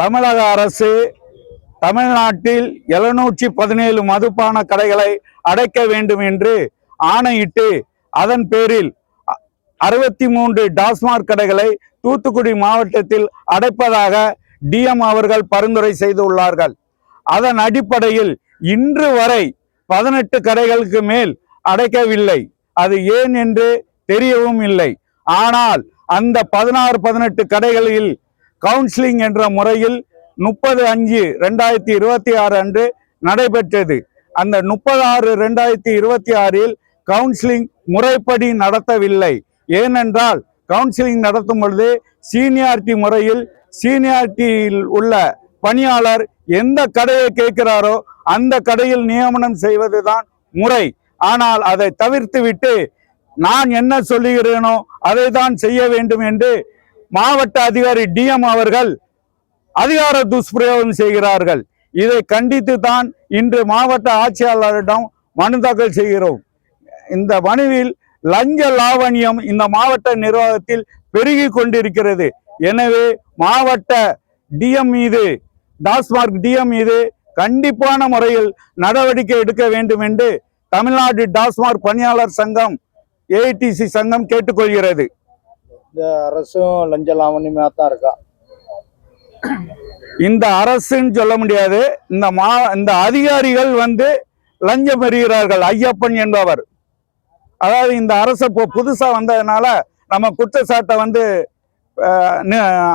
தமிழக அரசு தமிழ்நாட்டில் 717 மதுபான கடைகளை அடைக்க வேண்டும் என்று ஆணையிட்டு அதன் பேரில் 63 டாஸ்மாக் கடைகளை தூத்துக்குடி மாவட்டத்தில் அடைப்பதாக டிஎம் அவர்கள் பரிந்துரை செய்துள்ளார்கள். அதன் அடிப்படையில் இன்று வரை 18 கடைகளுக்கு மேல் அடைக்கவில்லை. அது ஏன் என்று தெரியவும் இல்லை. ஆனால் அந்த 16-18 கடைகளில் கவுன்சிலிங் என்ற முறையில் 30/5/2026 அன்று நடைபெற்றது. அந்த 30/6/2026 கவுன்சிலிங் முறைப்படி நடத்தவில்லை. ஏனென்றால் கவுன்சிலிங் நடத்தும் பொழுது சீனியாரிட்டி முறையில் சீனியாரிட்டியில் உள்ள பணியாளர் எந்த கடையை கேட்கிறாரோ அந்த கடையில் நியமனம் செய்வதுதான் முறை. ஆனால் அதை தவிர்த்து விட்டு நான் என்ன சொல்லுகிறேனோ அதை தான் செய்ய வேண்டும் என்று மாவட்ட அதிகாரி டிஎம் அவர்கள் அதிகார துஷ்பிரயோகம் செய்கிறார்கள். இதை கண்டித்து தான் இன்று மாவட்ட ஆட்சியாளரிடம் மனு தாக்கல் செய்கிறோம். இந்த மனுவில் லஞ்ச லாவணியம் இந்த மாவட்ட நிர்வாகத்தில் பெருகி கொண்டிருக்கிறது. எனவே மாவட்ட டிஎம் மீது டாஸ்மாக் டிஎம் மீது கண்டிப்பான முறையில் நடவடிக்கை எடுக்க வேண்டும் என்று தமிழ்நாடு டாஸ்மாக் பணியாளர் சங்கம் ஏஐடிசி சங்கம் கேட்டுக்கொள்கிறது. இந்த அரசும் லஞ்ச லாவணியமா தான் இருக்கா? இந்த அரசுன்னு சொல்ல முடியாது. இந்த அதிகாரிகள் லஞ்சம் பெறுகிறார்கள். ஐயப்பன் என்பவர், அதாவது இந்த அரசு புதுசா வந்ததுனால நம்ம குற்றச்சாட்டை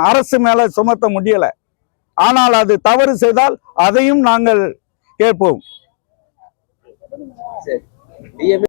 அரசு மேல சுமத்த முடியல. ஆனால் அது தவறு செய்தால் அதையும் நாங்கள் கேட்போம்.